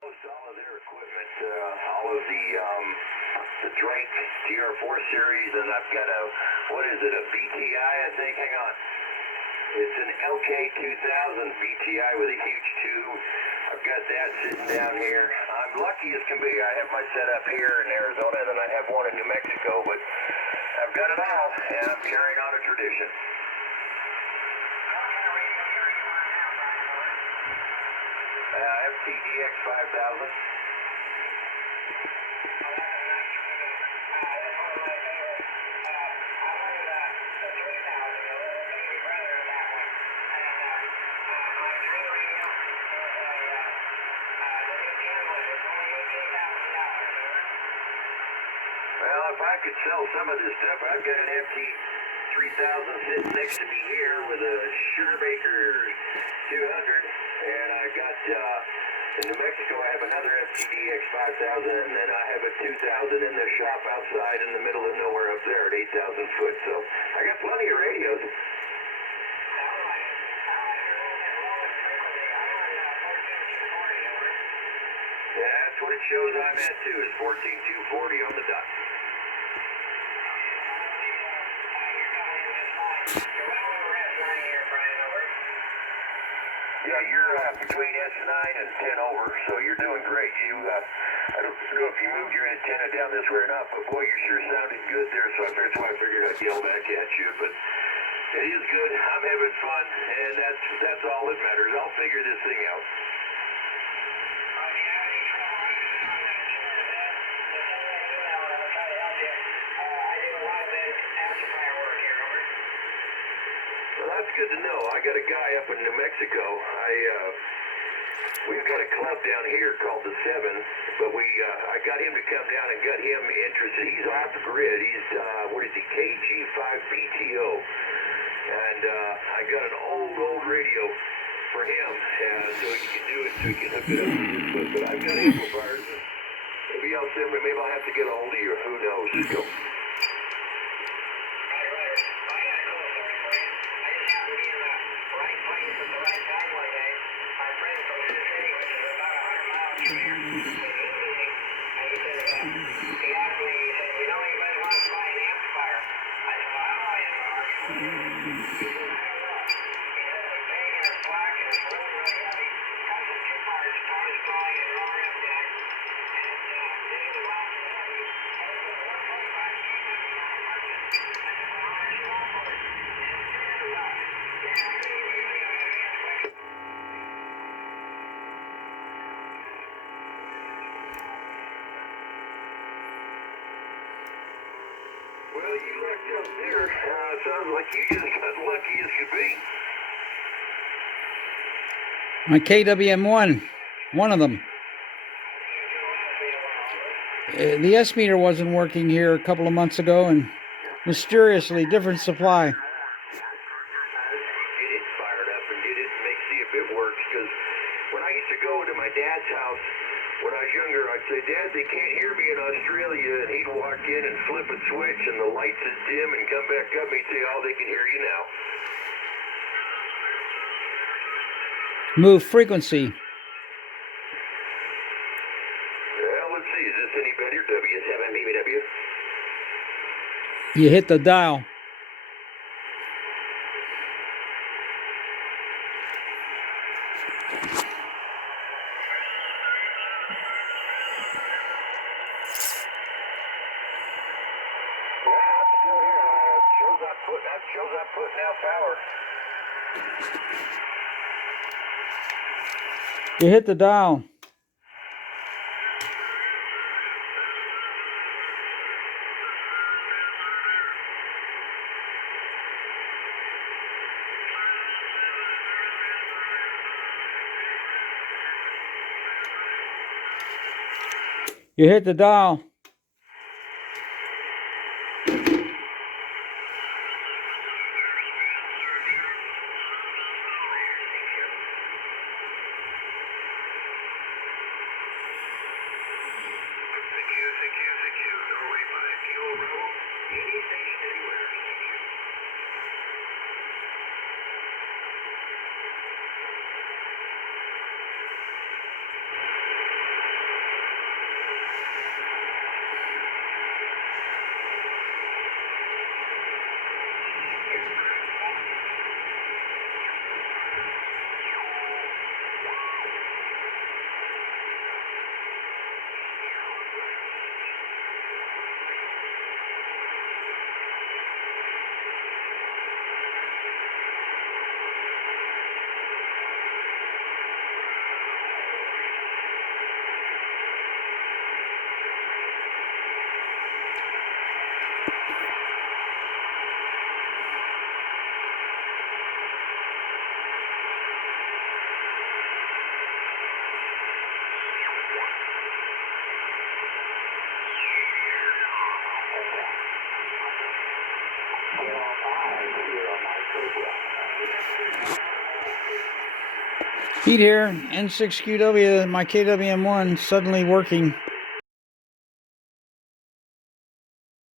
Most all of their equipment, all of the Drake TR4 series, and I've got a, what is it, a BTI, I think, hang on. It's an LK2000 BTI with a huge tube. I've got that sitting down here. I'm lucky as can be. I have my setup here in Arizona, and then I have one in New Mexico, but I've got it all, and I'm carrying on a tradition. FTDX 5000. Well, if I could sell some of this stuff, I've got an FT3000 sitting next to me here with a Sugarbaker 200, and I got in New Mexico I have another FTDX 5000, and then I have a 2000 in the shop outside in the middle of nowhere up there at 8,000 foot. So I got plenty of radios. That's what it shows I'm at too, is 14240 on the dot. Yeah, you're between S9 and 10 over, so you're doing great. I don't know if you moved your antenna down this way or not, but boy, you sure sounded good there, so that's why I figured I'd yell back at you. But it is good. I'm having fun, and that's all that matters. I'll figure this thing out. Well, that's good to know. I got a guy up in New Mexico. We've got a club down here called the Seven, but I got him to come down and got him interested. He's off the grid. He's what is he? KG5BTO, and I got an old radio for him, so he can do it. So he can hook it up to his foot. But I've got amplifiers. Maybe I'll have to get a hold of you. Who knows? So. Well, you lucked up there. Sounds like you just got lucky as could be. My KWM-1, one of them. The S meter wasn't working here a couple of months ago, and mysteriously, different supply. Get it fired up and get it and see if it works. Because when I used to go to my dad's house when I was younger, I'd say, "Dad, they can't hear me in Australia," and he'd walk in and flip a switch, and the lights would dim and come back up, and he'd say, "Oh, they can hear you now." Move frequency. Well, let's see. Is this any better? W7BBW. You hit the dial. That shows I'm putting out power. You hit the dial. You hit the dial. Pete here, N6QW, my KWM-1 suddenly working.